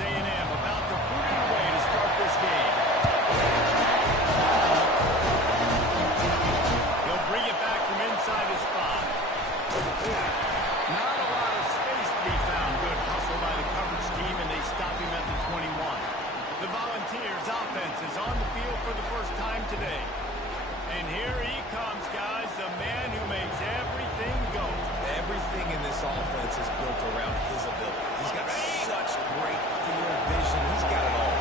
A&M about to put it away to start this game. He'll bring it back from inside his spot. Not a lot of space to be found. Good hustle by the coverage team, and they stop him at the 21. The Volunteers' offense is on the field for the first time today. And here he comes, guys, the man who makes everything go. Everything in this offense is built around his ability. He's got such great field vision. He's got it all.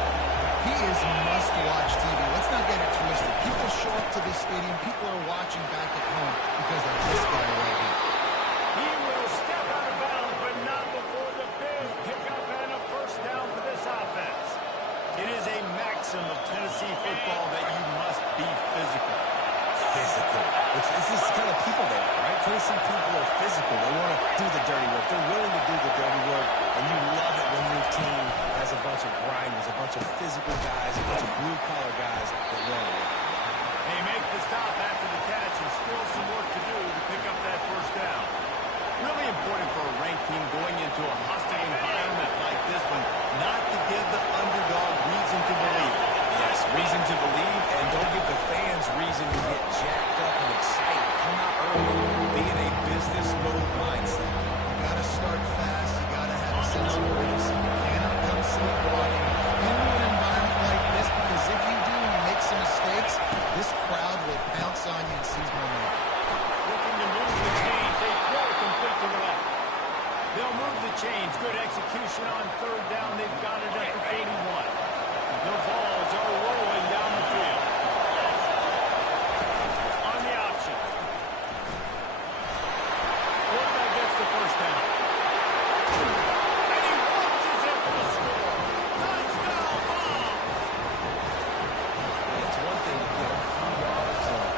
He is must-watch TV. Let's not get it twisted. People show up to this stadium. People are watching back at home because of this guy right here. He will step out of bounds, but not before the big pickup and a first down for this offense. It is a maxim of Tennessee football that you must be physical. Physical. This is the kind of people they are, right? Tennessee people are physical. They want to do the dirty work. They're willing to do the dirty work, and you love it when your team has a bunch of grinders, a bunch of physical guys, a bunch of blue-collar guys that want to work. They make the stop after the catch and still some work to do to pick up that first down. Really important for a ranked team going into a hostile environment like this one not to give the underdog reason to believe. Yes, reason to believe, and don't give the fans reason to get jacked up and excited. Come out early, be in a business mode mindset. You got to start fast. You got to have a sense of urgency. You cannot come sleepwalking into an environment like this, because if you do and you make some mistakes, this crowd will pounce on you and seize momentum. Looking to move the chains. They throw it complete to the left. They'll move the chains. Good execution on third down. They've got it at the 41. The balls are rolling down the field. On the option. Quarterback gets the first down. And he launches it for the score. Touchdown ball. It's one thing to get a few yards and,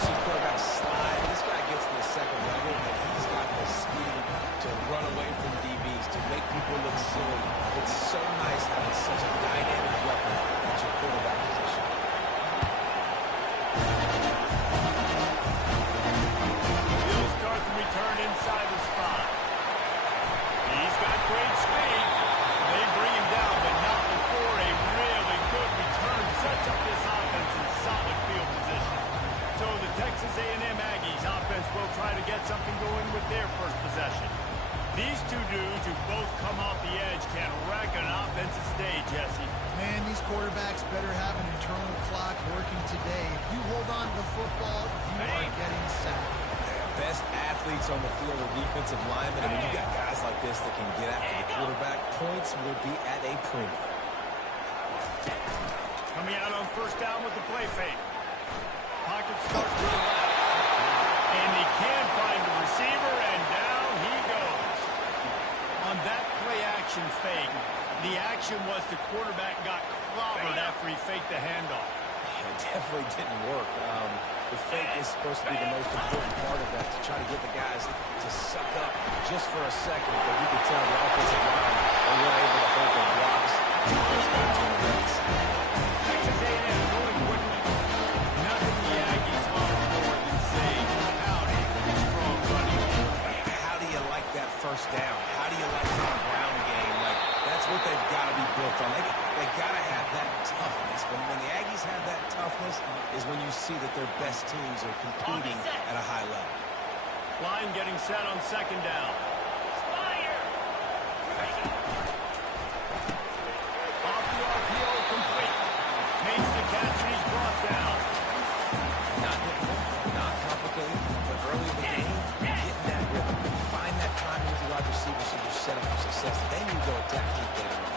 see quarterbacks slide. This guy gets to the second level, and he's got the speed to run away from DBs, to make people look silly. It's so nice having such a dynamic weapon at your quarterback position. He'll start the return inside the spot. He's got great speed. They bring him down, but not before a really good return sets up this offense in solid field position. So the Texas A&M Aggies offense will try to get something going with their first possession. These two dudes who both come off the edge can wreck an offensive day, Jesse. Man, these quarterbacks better have an internal clock working today. If you hold on to the football, you are getting sacked. Best athletes on the field are defensive linemen, and when you got guys like this that can get after the quarterback, points will be at a premium. Coming out on first down with the play fake. Pocket starts to the left. And he can find the receiver, and down he goes. On that play-action fake, the action was the quarterback got clobbered after he faked the handoff. It definitely didn't work. The fake is supposed to be the most important part of that, to try to get the guys to suck up just for a second. But you could tell the offensive line, they weren't able to hold their blocks. Defense got to the race. Texas A&M going quickly. Nothing the Aggies want more than say, howdy, strong running. How do you like that first down? How do you like that ground game? Like, that's what they've got to be built on. They got to have that toughness. When the Aggies have that toughness is when you see that their best teams are competing at a high level. Line getting set on second down. Off the RPO, complete. Makes the catch, and he's brought down. Not difficult, not complicated, but early in the game, getting that rhythm. Find that timing with the wide receiver so you're set up for success. Then you go attack deep later on.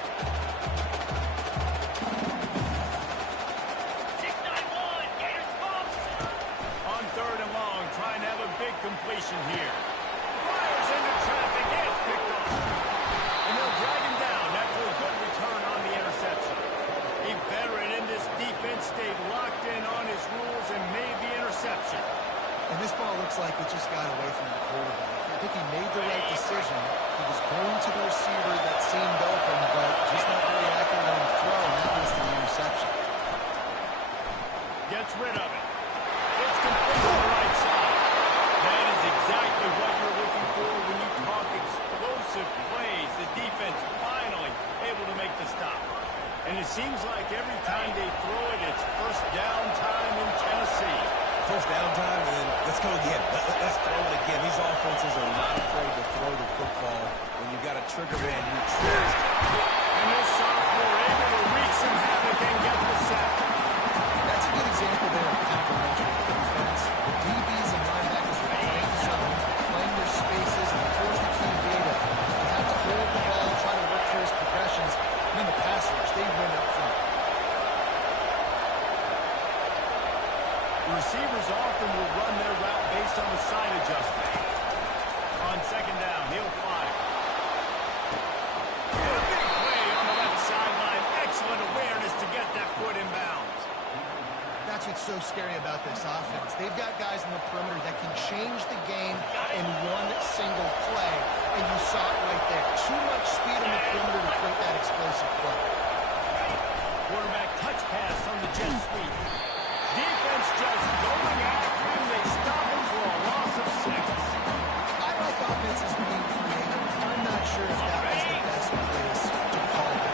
On third and long, trying to have a big completion here. Fires into traffic, and it's picked off. And they'll drag him down after a good return on the interception. A veteran in this defense stayed locked in on his rules and made the interception. And this ball looks like it just got away from the quarterback. I think he made the right decision. He was going to the receiver that seemed open, but just not very accurate on the throw, and that was the interception. Gets rid of it. It's complete on the right side. That is exactly what you're looking for when you talk explosive plays. The defense finally able to make seems like every time they throw it, it's first down time in Tennessee. First down time, and then let's go again. Let's throw it again. These offenses are not afraid to throw the football when you've got a trigger man you trust. And this sophomore able to wreak some havoc and get the sack. That's a good example there of complementary defense. The DBs and linebackers are playing zone, playing their spaces, and force the QB to have to hold the ball, try to work through his progressions. And then the pass rush, they win up front. Receivers often will run their route based on the side adjustment. On second down, he'll fire. And a big play on the left sideline. Excellent awareness to get that foot in bounds. That's what's so scary about this offense. They've got guys in the perimeter that can change the game in one single play, and you saw it right there. Too much speed on the perimeter to create that explosive play. Quarterback touch pass on the jet sweep. Defense just going after him. They stop him for a loss of 6. I like offenses being creative. I'm not sure if that was the best place to call it.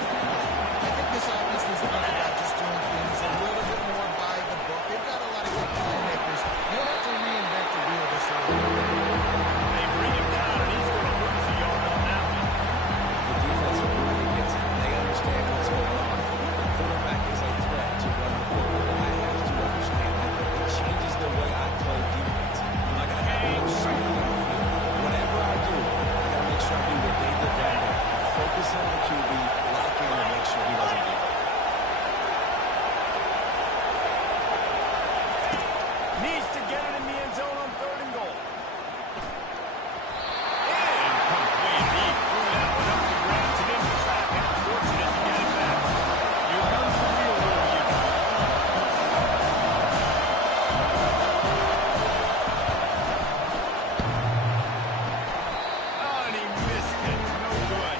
I think this offense needs to think about just doing things a little bit more by the book. They've got a lot of good playmakers. You don't have to reinvent the wheel this early. They bring him down, and he's going to lose a yard on that one. The defense really gets it. They understand what's going on. The quarterback is a threat to run the football. I have to understand that. It changes the way I play defense. I'm not going to have more speed on the field. Whatever I do, I got to make sure I do what they did right there. Focus on the QB, lock in, and make sure he doesn't get it. Needs to get it in the end zone on 3rd and goal. Incomplete. He threw that one up the ground to him. Traffic. Fortunate to get it back. Here comes the field goal unit. Oh, and he missed it. No good.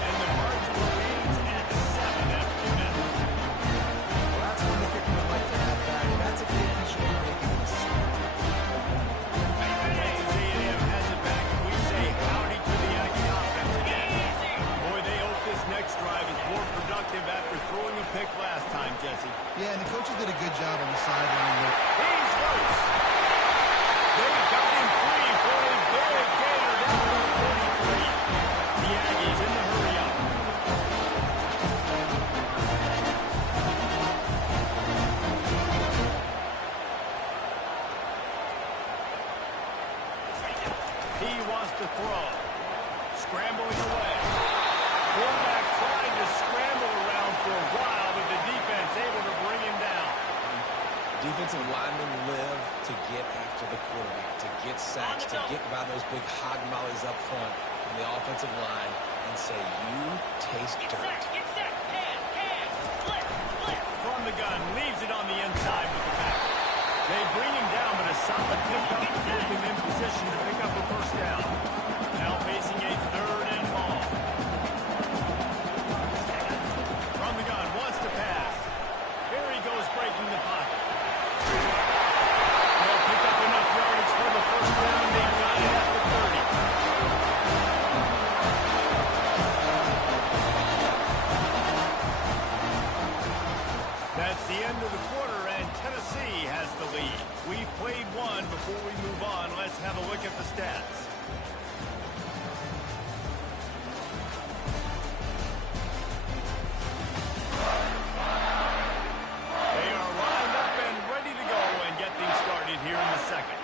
And the margin remains at 7 after the minute. Well, that's when the kicker would like to have that. That's a kick he should be making this. Texas A&M has it back, and we say howdy to the Aggie offense again. Boy, they hope this next drive is more productive after throwing a pick last time, Jesse. Yeah, and the coaches did a good job on the sideline there. He's loose. They got him free for a big gainer down to 43. The Aggies in the hurry up. He wants to throw. Scrambling away. Quarterback tried to scramble around for a while, but the defense able to bring him down. Defensive linemen live to get after the quarterback, to get sacks, to get by those big hog mollies up front on the offensive line and say, you taste dirt. From the gun, leaves it on the inside with the back. They bring him down, but a solid pickup to put him in position to pick up a first down. Now facing a 3rd and long. From the gun, wants to pass. Here he goes, breaking the pocket. They'll pick up enough yardage for the first down. They got it at the 30. That's the end of the quarter, and Tennessee has the lead. We've played one. Before we move on, let's have a look at the stats. They are lined up and ready to go and get things started here in the second.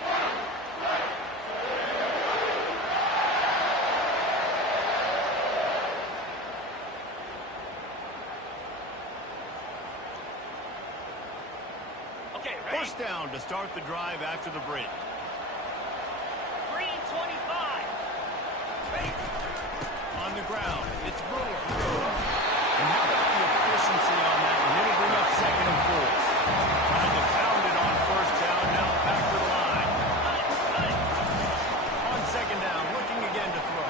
First down to start the drive after the break. Green 25. On the ground, it's Brewer. And how about the efficiency on that one? It'll bring up 2nd and 4. Trying to pound it on first down, now back to the line. On 2nd down, looking again to throw.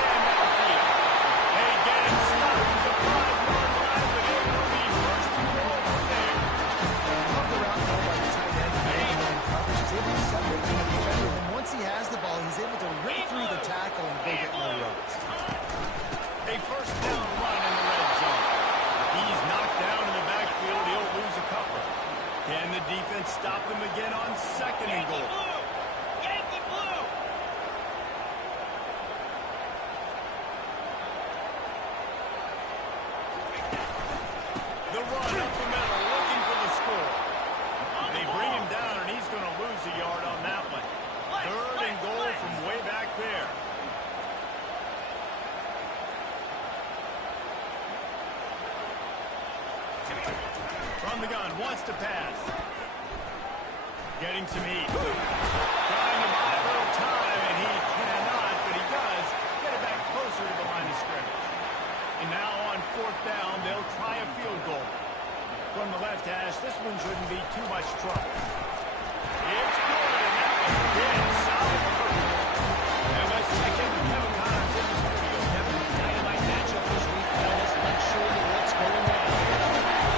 Man downfield. They get him stopped at the 5-yard line, but it will be first and goal from there. Love the route run by the tight end. Man coverage. He's able to separate from the defender. And once he has the ball, he's able to rip through the tackle and go get more yards. from the gun, wants to pass. Getting some heat. Trying to buy a little time, and he cannot, but he does get it back closer to the line of scrimmage. And now on fourth down, they'll try a field goal. From the left hash, this one shouldn't be too much trouble. It's good, and that was good. Solid move. And let's check in with Kevin Connors in the studio. Kevin, dynamite matchup this week, fellas. Let's show you what's going on.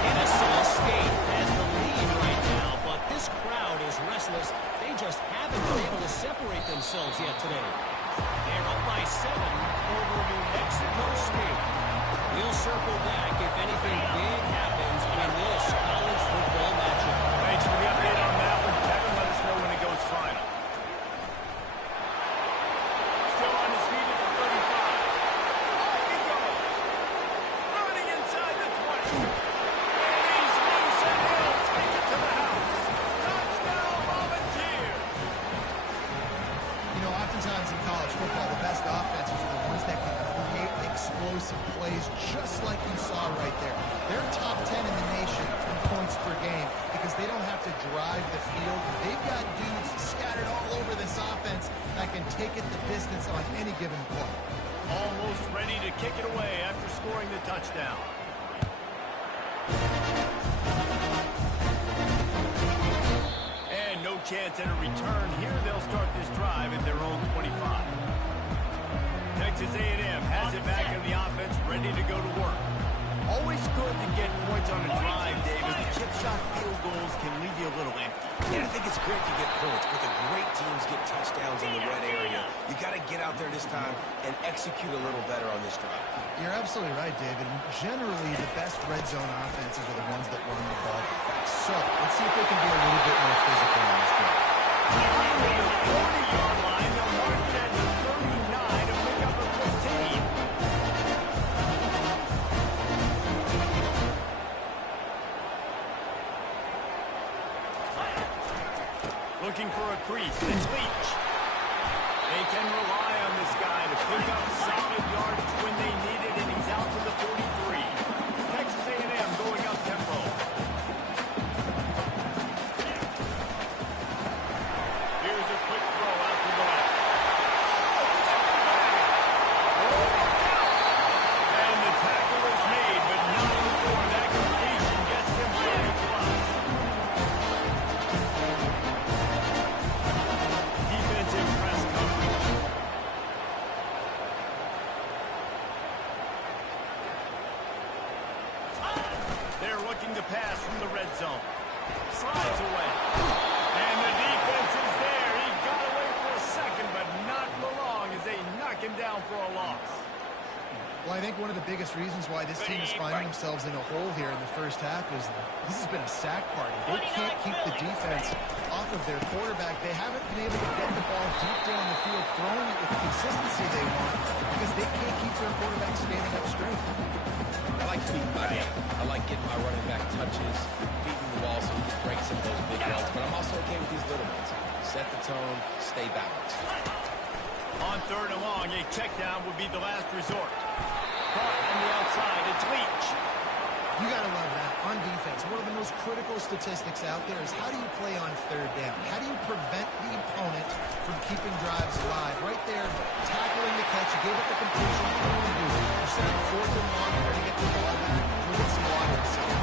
Kennesaw State has the lead right now, but this crowd is restless. They just haven't been able to separate themselves yet today. They're up by 7 over New Mexico State. We'll circle back if anything big happens in this college football matchup. Thanks for the update on that one, Kevin. Let us know when it goes final. Still on his feet at the 35. Off he goes. Running inside the 20. And he's loose, and he'll take it to the house. Touchdown, Volunteers. You know, oftentimes in college football, the best offenses are the ones that can create explosive plays just like you saw right there. They're top 10 in the nation in points per game because they don't have to drive the field. They've got dudes scattered all over this offense that can take it the distance on any given play. Almost ready to kick it away after scoring the touchdown. And no chance at a return here. They'll start this drive at their own 25. Texas A&M has it back in the offense, ready to go to work. Always good to get points on a drive, David. The chip shot field goals can leave you a little empty. Yeah, I think it's great to get points, but the great teams get touchdowns in the red area. You got to get out there this time and execute a little better on this drive. You're absolutely right, David. Generally, the best red zone offenses are the ones that run the ball fast. So, let's see if they can be a little bit more physical on this drive. On the 40-yard line, they'll mark it at the 39 to pick up a 15. Looking for a crease. It's Leach. They can rely on this guy to pick up solid yardage when they need it, and he's out to the 43. Texas A&M going up tempo. Here's a quick throw out to the left. And the tackle is made, but not before that completion gets them 30+. Defensive press coverage. They're looking to pass from the red zone. Slides away. And the defense is there. He got away for a second, but not for long as they knock him down for a loss. Well, I think one of the biggest reasons why this team is finding themselves in a hole here in the first half is this has been a sack party. They can't keep the defense off of their quarterback. They haven't been able to get the ball deep down the field, throwing it with the consistency they want because they can't keep their quarterback standing up straight. I like feeding my game. I like getting my running back touches, feeding the ball so he can break some of those big runs, but I'm also okay with these little ones. Set the tone, stay balanced. On third and long, a check down would be the last resort. Caught on the outside, it's Leach. You got to love that. On defense, one of the most critical statistics out there is how do you play on third down? How do you prevent the opponent from keeping drives alive? Right there, tackling the catch, you gave up the completion, what do you want to do? You set up fourth and long, try to get the ball back, we'll get some water in sight.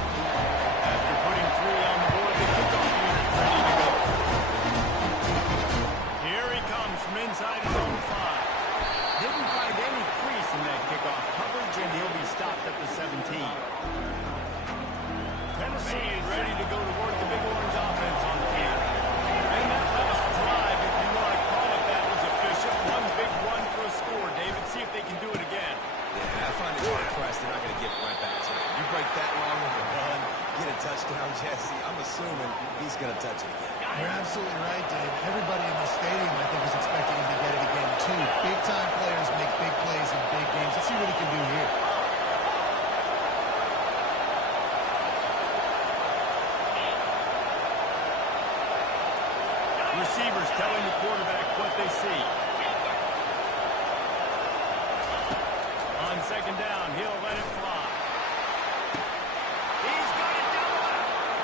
After putting 3 on the board, the kickoff unit ready to go. Here he comes from inside his own 5. Didn't find any crease in that kickoff coverage, and he'll be stopped at the 17. Tennessee is ready to go to work the Big Orange offense on the field. And that last drive, if you want to call it that, was efficient. One big run for a score, David. See if they can do it again. Yeah, I find it hard pressed. They're not going to give it right back to him. You break that long of a run, get a touchdown, Jesse. I'm assuming he's going to touch it again. You're absolutely right, Dave. Everybody in the stadium, I think, is expecting him to get it again, too. Big-time players make big plays in big games. Let's see what he can do here. Receivers telling the quarterback what they see. On second down, he'll let it fly. He's got it down the left.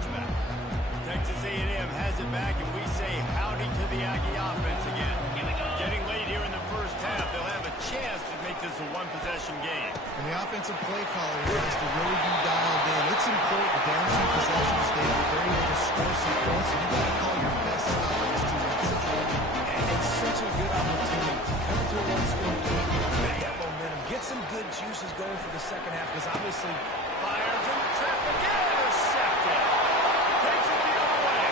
touchback. Texas A&M has it back, and we say howdy to the Aggie offense again. Getting late here in the first half, they'll have a chance to make this a one-possession game. And the offensive play caller has to really be dialed in. It's important down two possessions. They are very able to score some points, and you got to call your best stop on this two-minute situation. And it's such a good opportunity to come into a one-score game, get that momentum, get some good juices going for the second half, because obviously Fires into traffic, intercepted. Takes it the other way.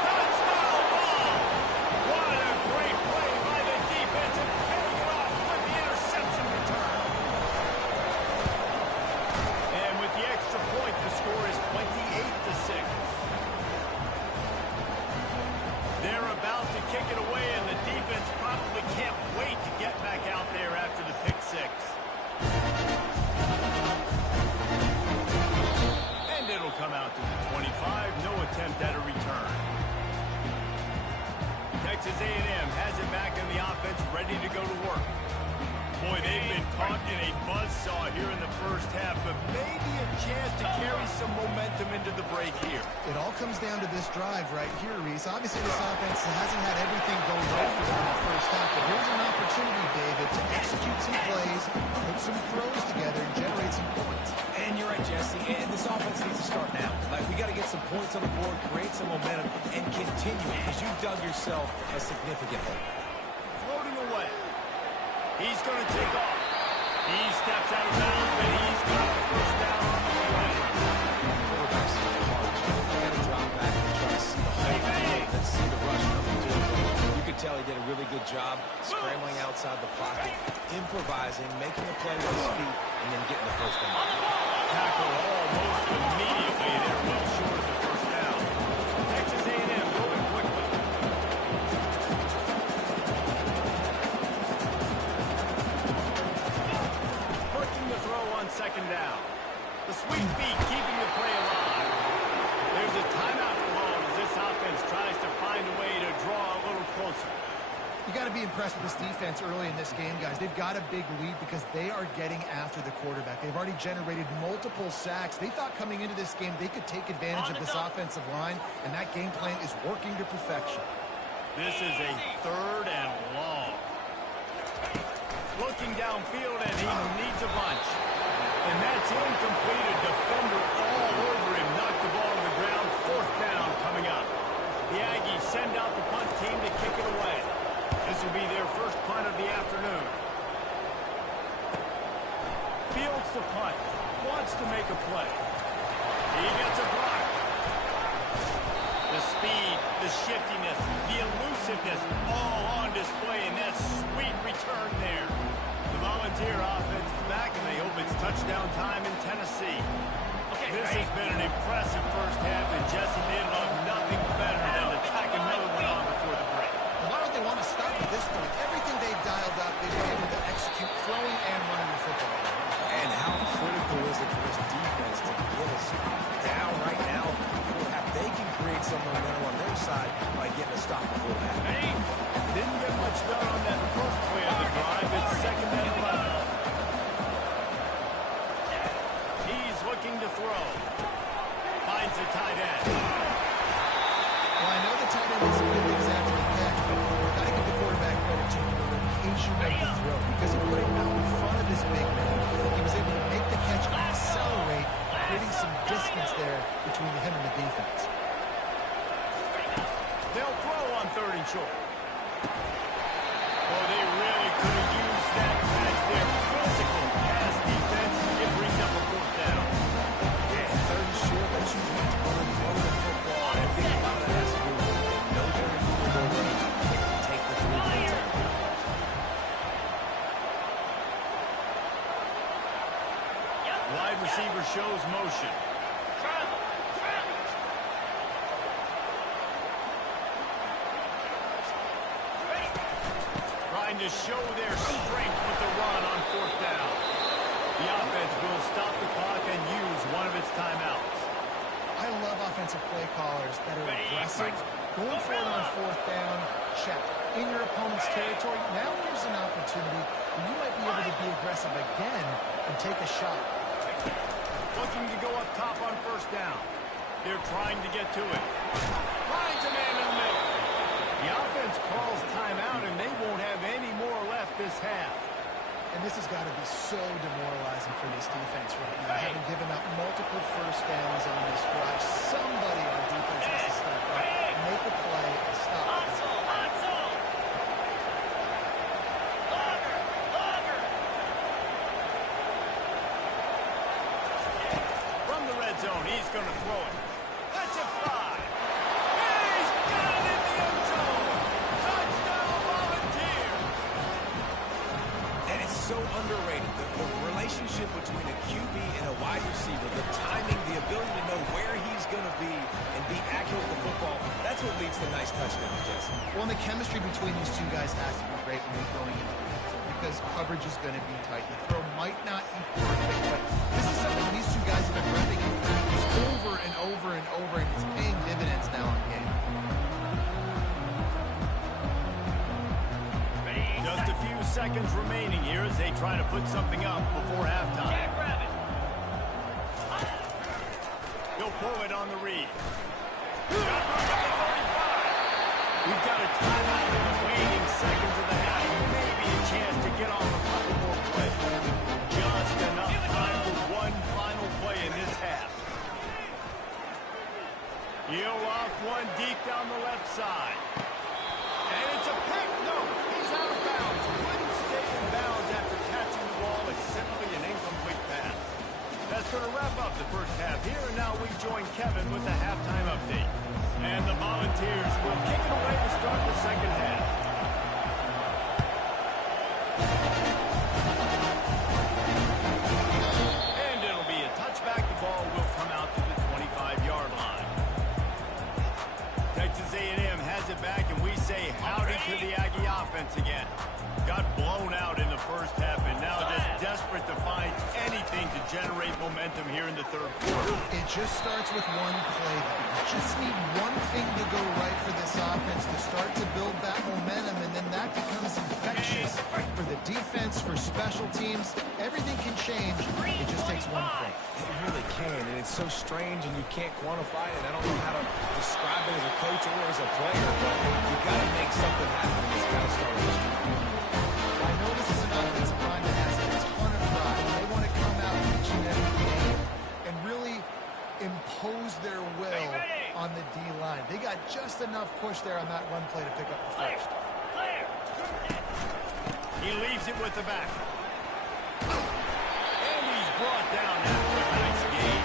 Touchdown ball. What a great play by the defense, and paying it off with the interception return. And with the extra point, the score is 28-6. They're about to kick it away, and the defense probably can't wait to get back out there after the pick six. And it'll come out to the 25. No attempt at a return. Texas A&M has it back on the offense, ready to go to work. Boy, they've been caught in a buzzsaw here in the first half, but maybe a chance to carry some momentum into the break here. It all comes down to this drive right here, Reese. Obviously, this offense hasn't had everything go right for them in the first half, but here's an opportunity, David, to execute some plays, put some throws together, and generate some points. And you're right, Jesse, and this offense needs to start now. Like, we got to get some points on the board, create some momentum, and continue, because you dug yourself a significant hole. Floating away. He's going to take off. He steps out of bounds, but he's got the first down on the play. Quarterbacks in the march. They got to drop back and try to see the whole field. Let's see the rush coming to him. You could tell he did a really good job scrambling outside the pocket, improvising, making a play with his feet, and then getting the first down. Tackle almost immediately. They're well short of the first down. Texas A&M going quickly. Working the throw on second down. The sweet feet keeping the play alive. There's a timeout call as this offense tries to find a way to draw a little closer. You got to be impressed with this defense early in this game, guys. They've got a big lead because they are getting after the quarterback. They've already generated multiple sacks. They thought coming into this game they could take advantage of this offensive line, and that game plan is working to perfection. This is a third and long. Looking downfield, and he needs a bunch. And that's incomplete. A defender all over him. Knocked the ball to the ground. Fourth down coming up. The Aggies send out the punt team to kick it away. This will be their first punt of the afternoon. Fields the punt. Wants to make a play. He gets a block. The speed, the shiftiness, the elusiveness, all on display in that sweet return there. The Volunteer offense is back, and they hope it's touchdown time in Tennessee. This has been an impressive first half, and Jesse, they'd love nothing better than to tack another one on before the break. Why don't they want to stop at this point? Everything they've dialed up, they've been able to execute throwing and running the football. And how critical is it for this defense to get us down right now before half? They can create some momentum on their side by getting a stop before half. Didn't get much done on that first play of the drive. It's second and 11. He's looking to throw. Finds the tight end. Well, I know the tight end isn't going to be exactly the catch, but you've got to give the quarterback credit to the location of the throw, because he put it out in front of his big man. He was able to make the catch and accelerate, creating some distance there between him and the defense. They'll throw on third and short. Oh, they really could have used that catch there. Physical pass defense. It brings up a fourth down. Yeah, third and short, let's use much more than throwing the football. I think a lot of that has to do with no very good range. They can take the 3 points out. Wide receiver shows motion. Trying to show their strength with the run on fourth down. The offense will stop the clock and use one of its timeouts. I love offensive play callers that are aggressive. Going for it on fourth down, check. In your opponent's territory, now here's an opportunity where you might be able to be aggressive again and take a shot. Looking to go up top on first down. They're trying to get to it. Finds a man in the middle. The offense calls timeout, and they won't have any more left this half. And this has got to be so demoralizing for this defense right now, having given up multiple first downs on this drive. Somebody on defense has to step up, make a play, and stop. From the red zone, he's going to throw it. That's a fly. He's got it in the end zone. Touchdown, Volunteers. And it's so underrated. The relationship between a QB and a wide receiver, the timing, the ability to know where he's going to be and be accurate with the football, that's what leads to nice touchdowns, Jesse. Well, and the chemistry between these two guys has to be great when they're going into the end zone because coverage is going to be tight. The throw might not be perfect, but this is something these two guys have been repping in practice over and over and over, and it's paying dividends now in the game. Just a few seconds remaining here as they try to put something up before halftime. He'll pull it on the read. We've got a timeout in the waning seconds of the half. Maybe a chance to get on a couple more plays. Just enough time for one final play in this half. He'll off one deep down the left side. And it's a pick. No, he's out of bounds. Couldn't stay in bounds after catching the ball. It's simply an incomplete pass. That's going to wrap up the first half here, and now we join Kevin with the halftime update. And the Volunteers will kick it away to start the second half. And it'll be a touchback. The ball will come out to the 25-yard line. Texas A&M has it back, and we say howdy to the Aggie offense again. Got blown out in the first half, and now just desperate to find anything to generate momentum here in the third quarter. It just starts with one play. You just need one thing to go right for this offense to start to build that momentum, and then that becomes infectious for the defense, for special teams. Everything can change. It just takes one play. It really can, and it's so strange, and you can't quantify it. I don't know how to describe it as a coach or as a player, but you got to make something happen, and it's got to start with the I know this is an offensive line that has a ton of pride. They want to come out each and every game and really impose their will on the D-line. They got just enough push there on that run play to pick up the first. He leaves it with the back. And he's brought down after a nice game.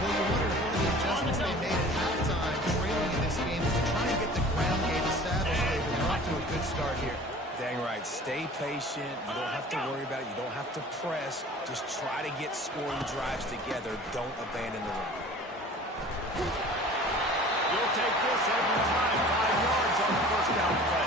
Well, you wonder if one of the adjustments they made at halftime, trailing in this game, is to try and get the ground game established. They're off to a good start here. Dang right. Stay patient. You don't have to worry about it. You don't have to press. Just try to get scoring drives together. Don't abandon the run. You'll take this every time. 5 yards on the first down play.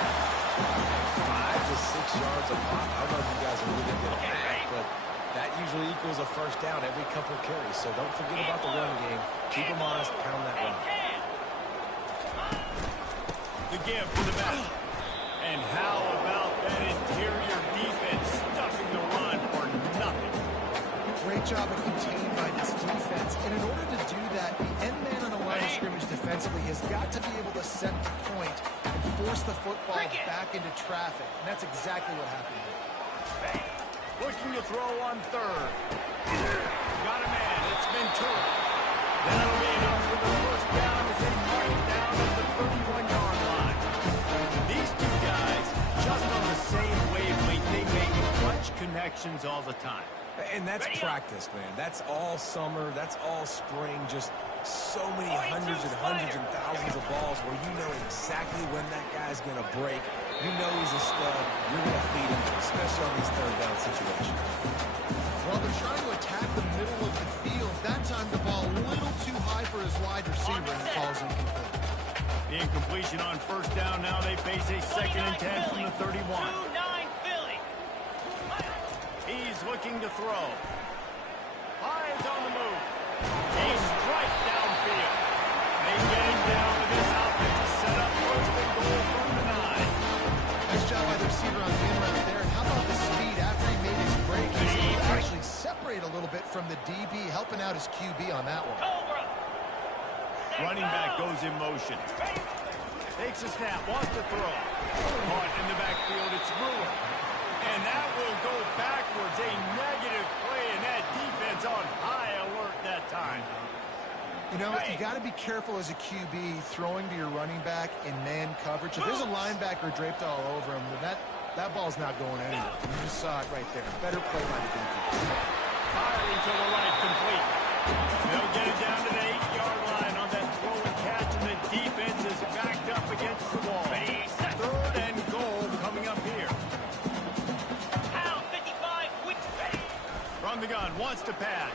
5 to 6 yards a pop. I don't know if you guys are really good at that, but that usually equals a first down every couple carries. So don't forget about the run game. Keep them honest. Pound that run. The give for the back. And how about that interior defense stuffing the run for nothing? Great job of contained by this defense. And in order to do that, the end man on the line of scrimmage defensively has got to be able to set the point and force the football back into traffic. And that's exactly what happened here. Looking to throw on third. Got a man. It's Ventura. That'll be enough for the first down as they mark it down at the 31-yard line. These two guys, just on the same wavelength, they make clutch connections all the time. And that's practice, man. That's all summer. That's all spring. Just so many hundreds and thousands of balls where you know exactly when that guy's going to break. You know he's a stud. You're going to feed him, especially on these third down situations. While they're trying to attack the middle of the field, that time the ball a little too high for his wide receiver and falls incomplete. The incompletion on first down. Now they face a 2nd and 10 from the 31. 2-9 Philly. He's looking to throw. Hines on the move. He strikes downfield. They get him down to this outfit to set up first and goal from the 9. Nice job by the receiver on the in route there. And how about the speed after he made his break? He's able to actually separate a little bit from the DB, helping out his QB on that one. Cobra. Running back goes in motion. Takes a snap, wants to throw. Caught in the backfield, it's Brewer. And that will go backwards. A negative play, and that defense on high alert that time. You know, you got to be careful as a QB throwing to your running back in man coverage. If there's a linebacker draped all over him, that ball's not going anywhere. You just saw it right there. Better play by the defense. Firing to the right, complete. They'll get it down to the 8-yard line on that throw and catch, and the defense is backed up against the wall. 3rd and goal coming up here. Pound 55 with From the gun, wants to pass.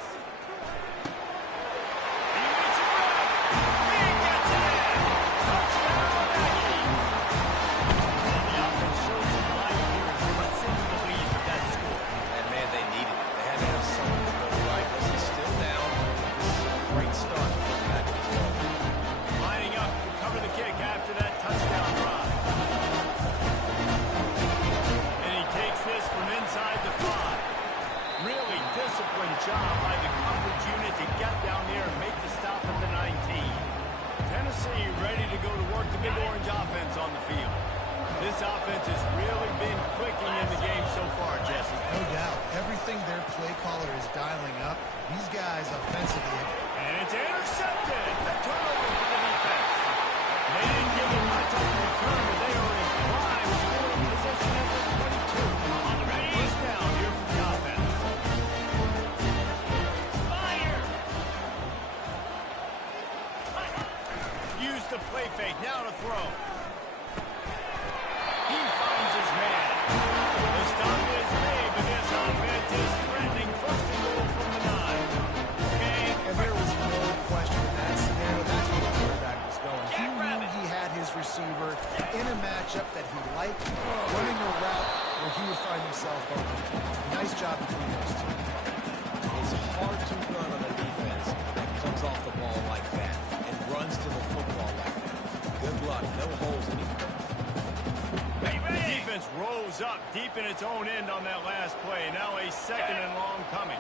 Job by the coverage unit to get down there and make the stop at the 19. Tennessee ready to go to work the big orange offense on the field. This offense has really been clicking in the game so far, Jesse. No doubt. Everything their play caller is dialing up. These guys offensively. And it's intercepted. The turnover for the defense. They didn't give it much on the return, but they are in prime scoring position at the 22. On the ready. First down here for the offense. The play fake, now to throw. He finds his man. The stop is made, but this offense is threatening. 1st and goal from the 9. And there was no question in that scenario. That's where the quarterback was going. He knew he had his receiver in a matchup that he liked, running a route where he would find himself open. Nice job between those two. It's hard to run on a defense that comes off the ball like that and runs to the football like that. Good luck. No holes in it. The defense rose up deep in its own end on that last play. Now a 2nd and long coming.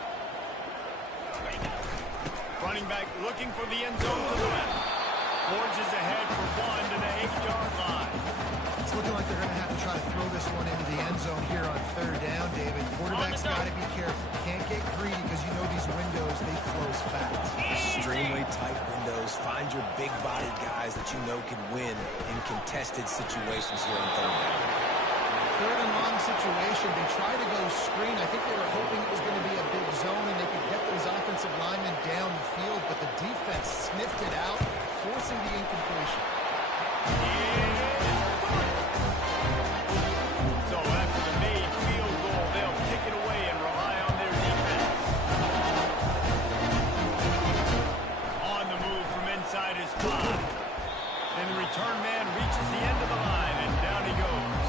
Running back looking for the end zone to the left. Forges ahead for 1 to the 8-yard line. It's looking like they're going to have to try to throw this one into the end zone here on 3rd down, David. Quarterback's got to be careful. Can't get greedy because you know these windows, they close fast. Extremely tight windows. Find your big-bodied guys that you know can win in contested situations here on 3rd down. 3rd and long situation. They try to go screen. I think they were hoping it was going to be a big zone and they could get those offensive linemen down the field, but the defense sniffed it out, forcing the incompletion. So after the made field goal, they'll kick it away and rely on their defense. On the move from inside his 5. Then the return man reaches the end of the line, and down he goes.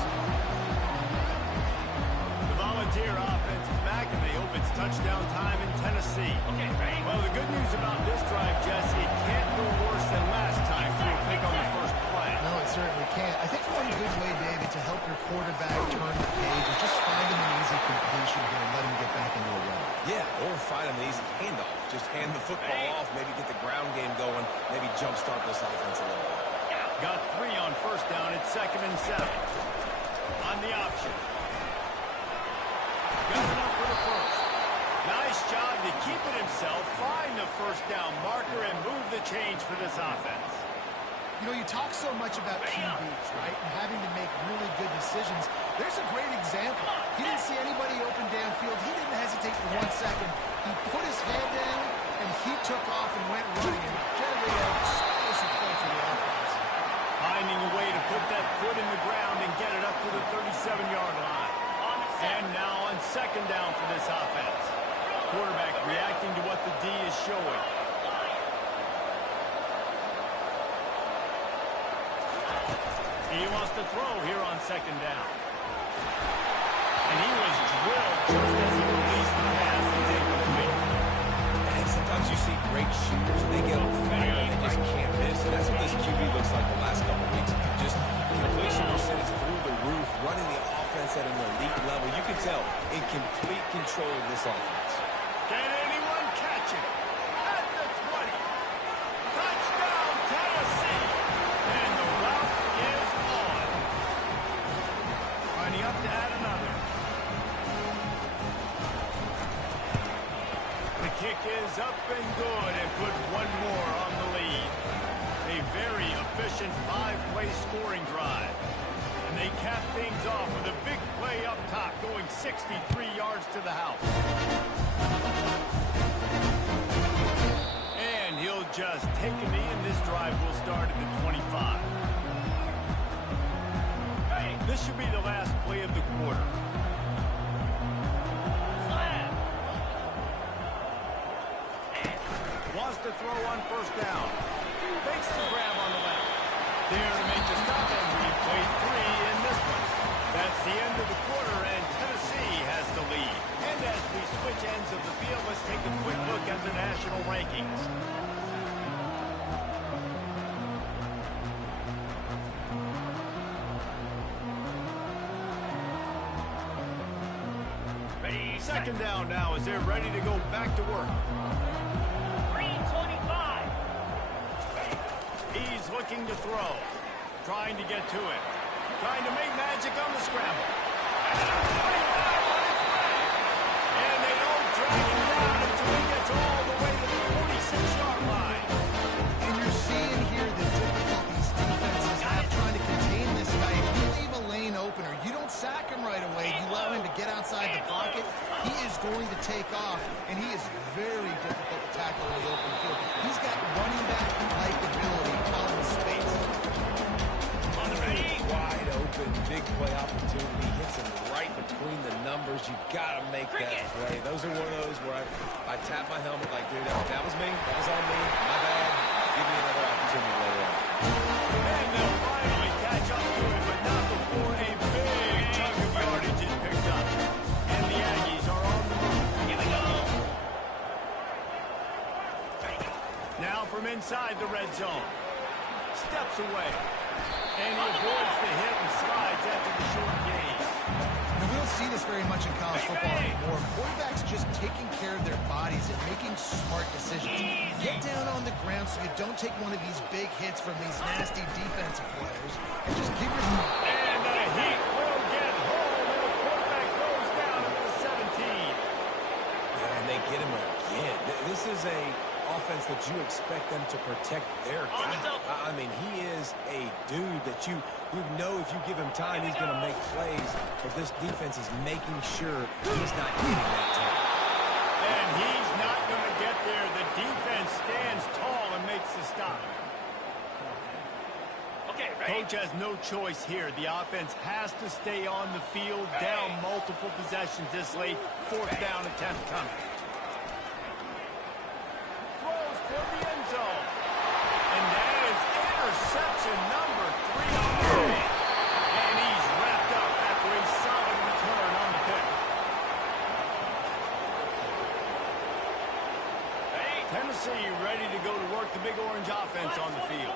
The Volunteer offense is back, and they hope it's touchdown time in Tennessee. Well, the good news about this drive, Jesse, it can't go worse than last time through a pick on the first play. No, it certainly can't. I think one good way, David, to help your quarterback turn the page is just find him an easy completion here and let him get back into a run. Yeah, or find him an easy handoff. Just hand the football off, maybe get the ground game going, maybe jumpstart this offense a little bit. Got 3 on 1st down. It's 2nd and 7. On the option. Got enough for the 1st. Nice job to keep it himself, find the 1st down marker, and move the change for this offense. You know, you talk so much about QBs, right, and having to make really good decisions. There's a great example. He didn't see anybody open downfield. He didn't hesitate for 1 second. He put his head down, and he took off and went running and generated an explosive play for the offense. Finding a way to put that foot in the ground and get it up to the 37-yard line. And now on 2nd down for this offense. Quarterback reacting to what the D is showing. He wants to throw here on 2nd down. And he was drilled just as he released the pass and take the lead. And sometimes you see great shooters, and they get on fire, and they just can't miss. And that's what this QB looks like the last couple of weeks. Just completion percentage through the roof, running the offense at an elite level. You can tell in complete control of this offense. Can anyone catch it? At the 20. Touchdown, just take a knee, and this drive will start at the 25. This should be the last play of the quarter. Wants to throw on first down. Makes the grab on the left. There to make the stop, and we play 3 in this one. That's the end of the quarter, and Tennessee has the lead. And as we switch ends of the field, let's take a quick look at the national rankings. Second down now as they're ready to go back to work. 3:25. He's looking to throw. Trying to get to it. Trying to make magic on the scramble. And they don't drag him down until he gets all the way to the 46-yard line. And you're seeing here the difficulties defenses have trying to contain this guy. If you leave a lane open or you don't sack him right away, you allow him to get outside the pocket, he is going to take off, and he is very difficult to tackle in the open field. He's got running back-like ability out in space. On the ready. Wide open, big play opportunity. Hits him right between the numbers. You got to make that play. Those are one of those where I tap my helmet like, dude, that was me. That was on me. My bad. Give me another opportunity later on. And they'll finally catch up to him, but not before a big chunk of yardage is picked up. And the Aggies are on the move. Here we go. Now from inside the red zone. Steps away. And he avoids the hit and slides after the short gain. Now, we don't see this very much in college football anymore. Quarterbacks just taking care of their bodies and making smart decisions. Get down on the ground so you don't take one of these big hits from these nasty defensive players. And just give your... And the Heat will get home, and the quarterback goes down at the 17. And they get him again. This is a offense that you expect them to protect their guy. I mean, he is a dude that you know if you give him time, he's going to make plays. But this defense is making sure he's not getting that time. And he's not going to get there. The defense stands tall and makes the stop. Okay, ready? Coach has no choice here. The offense has to stay on the field, down multiple possessions this late. Fourth down attempt coming. Throws for the end zone. And that is interception number 3 on the day. And he's wrapped up after a solid return on the pick. Tennessee ready to go to work the Big Orange offense on the field.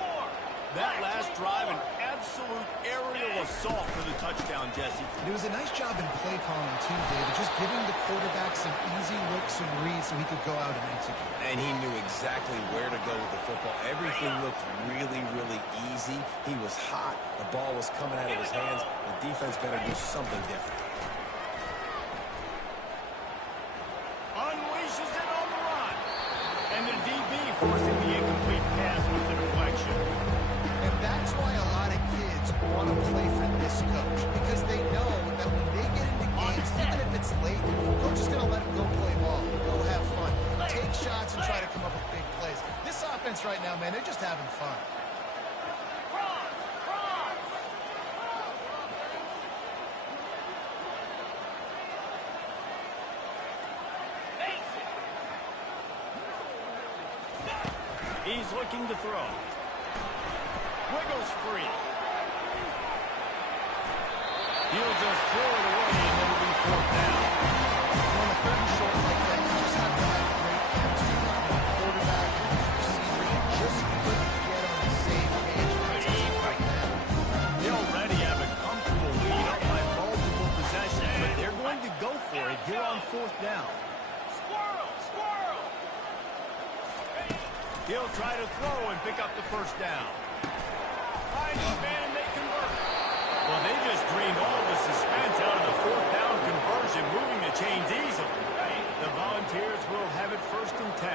That last drive, an absolute aerial assault for the touchdown, Jesse. It was a nice job in play calling, too, David, just giving the quarterback some easy looks and reads so he could go out and execute. And he knew exactly where to go with the football. Everything looked really, really easy. He was hot. The ball was coming out of his hands. The defense better do something different. Unleashes it on the run. And the DB forcing the incomplete pass with the deflection. And that's why a lot of kids want to play for this coach, because they know that when they get into games, even if it's late, coach is going to let them go play ball, go have fun, take shots and try to come up with big plays. This offense right now, man, they're just having fun. He's looking to throw. Wiggles free. He'll just throw it away, and it'll be fourth down. On a third and short like that, you just have to have great chemistry with the quarterback and the receiver. You just couldn't get on the same page. They already have a comfortable lead up by multiple possessions, but they're going to go for it here on fourth down. Squirrel, squirrel. He'll try to throw and pick up the first down. Finds his man and they convert. Well, they just drained all the suspense out of the fourth down conversion, moving the chains easily. The Volunteers will have it first and 10.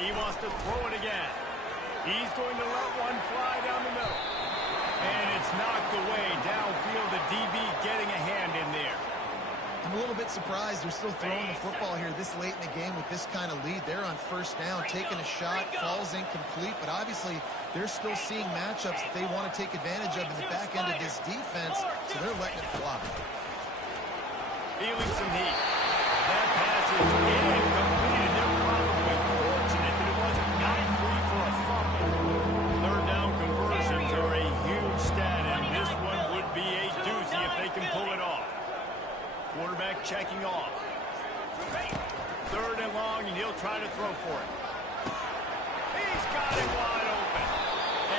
He wants to throw it again. He's going to let one fly down the middle. And it's knocked away downfield, the DB getting a hand in there. I'm a little bit surprised they're still throwing the football here this late in the game with this kind of lead. They're on first down, taking a shot, falls incomplete, but obviously they're still seeing matchups that they want to take advantage of in the back end of this defense, so they're letting it fly. Feeling some heat. That pass is incomplete, and they're probably fortunate that it wasn't not free for a fumble. Third down conversions are a huge stat, and this one would be a doozy if they can pull it off. Quarterback checking off. Third and long, and he'll try to throw for it. He's got it wide open.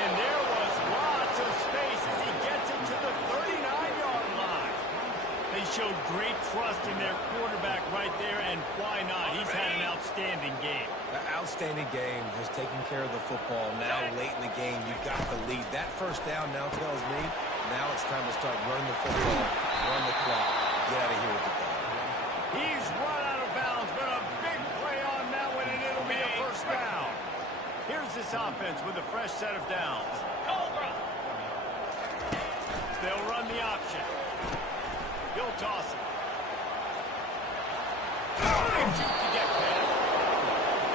And there was lots of space as he gets it to the 39-yard line. They showed great trust in their quarterback right there, and why not? He's had an outstanding game. An outstanding game, has taken care of the football. Now late in the game, you've got the lead. That first down now tells me now it's time to start running the football, run the clock, get out of here with the ball. He's run out of bounds, but a big play on that one, and it'll be a first down. Here's this offense with a fresh set of downs. They'll run the option. He'll toss it. Big juke to get past.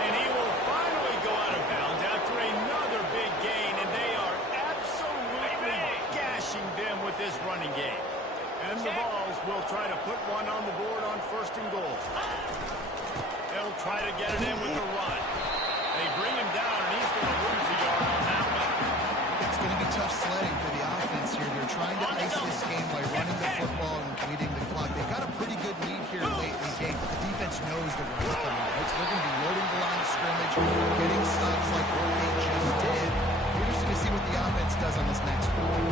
And he will finally go out of bounds after another big gain, and they are absolutely gashing them with this running game. And the Vols will try to put one on the board on first and goal. They'll try to get it in with the run. They bring him down, and he's going to lose a yard on that one. It's going to be tough sledding for the offense here. They're trying to ice this game by running the football and completing the clock. They've got a pretty good lead here late in the game, but the defense knows the run's coming. Right? So they're going to be loading the line of scrimmage, getting stops like what they just did. We're just going to see what the offense does on this next one.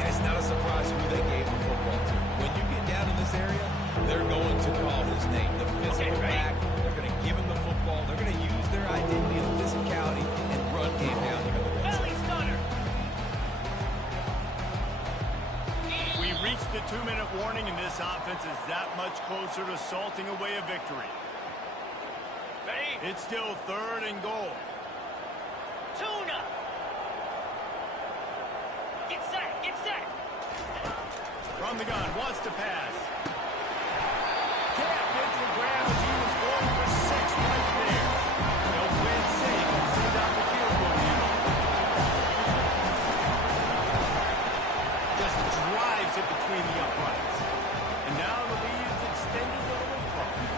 And it's not a surprise who they gave the football to. When you get down in this area, they're going to call his name. The physical back, they're going to give him the football. They're going to use their identity and physicality and run game down here in the red zone. We reached the 2-minute warning, and this offense is that much closer to salting away a victory. It's still third and goal. Tuna! Get set! Get set! From the gun, wants to pass. Can't make the grab as he was going for 6 right there. They'll win safe and send out the field goal unit. Just drives it between the uprights. And now the lead is extended a little further.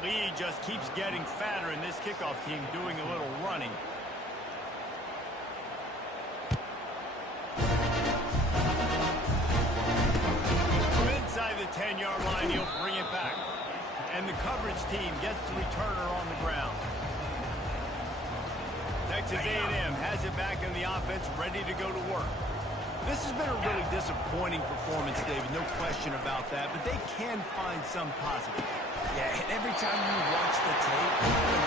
Lead just keeps getting fatter, and this kickoff team doing a little running. From inside the 10-yard line, he'll bring it back. And the coverage team gets the returner on the ground. Texas A&M has it back in the offense, ready to go to work. This has been a really disappointing performance, David, no question about that, but they can find some positive. Yeah, and every time you watch the tape,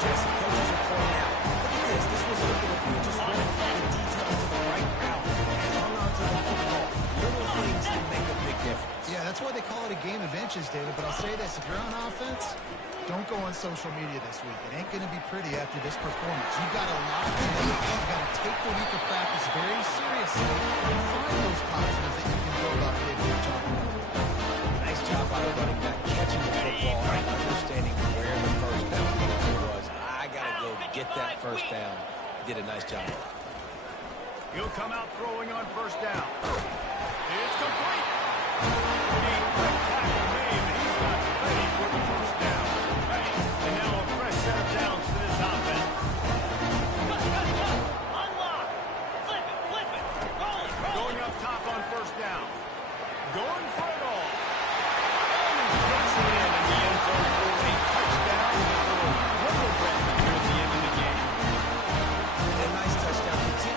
Jesse, coaches are pointing out, look at this, this was a little bit just went the details of the right route and hung on to the football. Little things can make a big difference. Yeah, that's why they call it a game of inches, David. But I'll say this, if you're on offense, don't go on social media this week. It ain't going to be pretty after this performance. You've got to lock in. You've got to take the week of practice very seriously and find those positives that you can build off, David, you're talking about. Nice job by the running back catching the football and understanding where the first down was. I got to go get that first down. He did a nice job. He'll come out throwing on first down. It's complete. A quick tackle made, and he's got ready for the first down. And now a fresh set of downs for this offense. Unlock! Flip it! Roll it! Going up top on first down. Going for it all. And he takes it in the end zone for a touchdown. A little wiggle grab here at the end of the game. And a nice touchdown.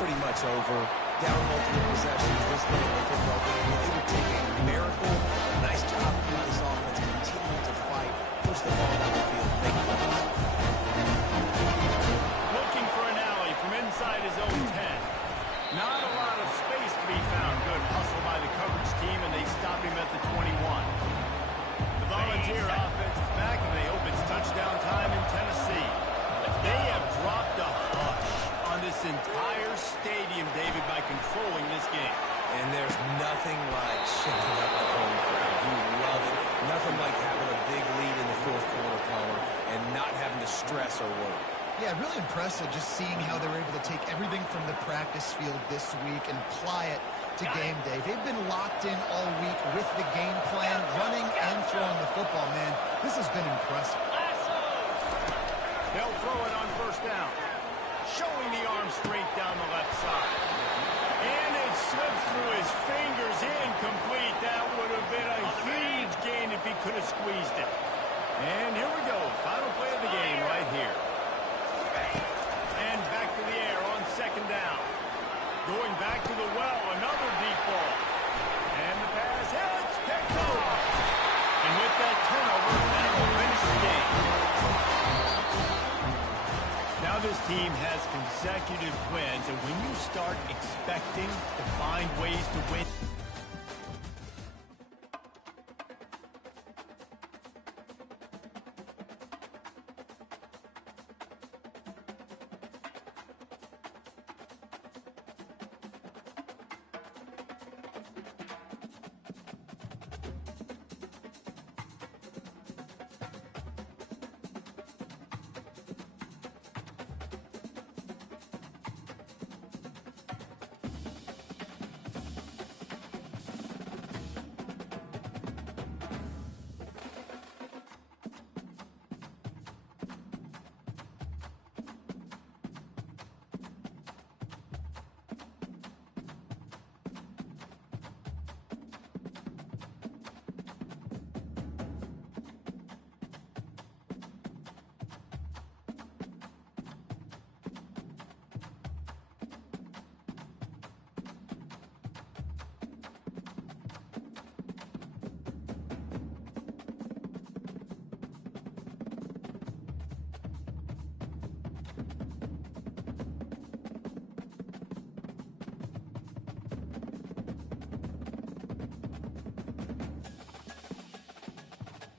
pretty much over. Down multiple possessions, this late in the football game. It would take a miracle. A nice job by this offense continuing to fight, push the ball down the field, make plays. Looking for an alley from inside his own 10. Not a lot of space to be found. Good hustle by the coverage team, and they stop him at the 21. The Volunteer offense is back, and they hope it's touchdown time in Tennessee. They have dropped a hush on this entire stadium, David, by controlling this game. And there's nothing like shaking up the home crowd. You love it. Nothing like having a big lead in the fourth quarter, Palmer, and not having to stress or worry. Yeah, really impressive just seeing how they were able to take everything from the practice field this week and apply it to game day. They've been locked in all week with the game plan, running and throwing the football, man. This has been impressive. They'll throw it on first down. Showing the arm strength down the left side. And it slips through his fingers, incomplete. That would have been a huge gain if he could have squeezed it. And here we go, final play of the game right here. And back to the air on second down. Going back to the well, another deep ball. And the pass, it's picked off. And with that turnover, that will finish the game. Now this team has consecutive wins, and when you start expecting to find ways to win...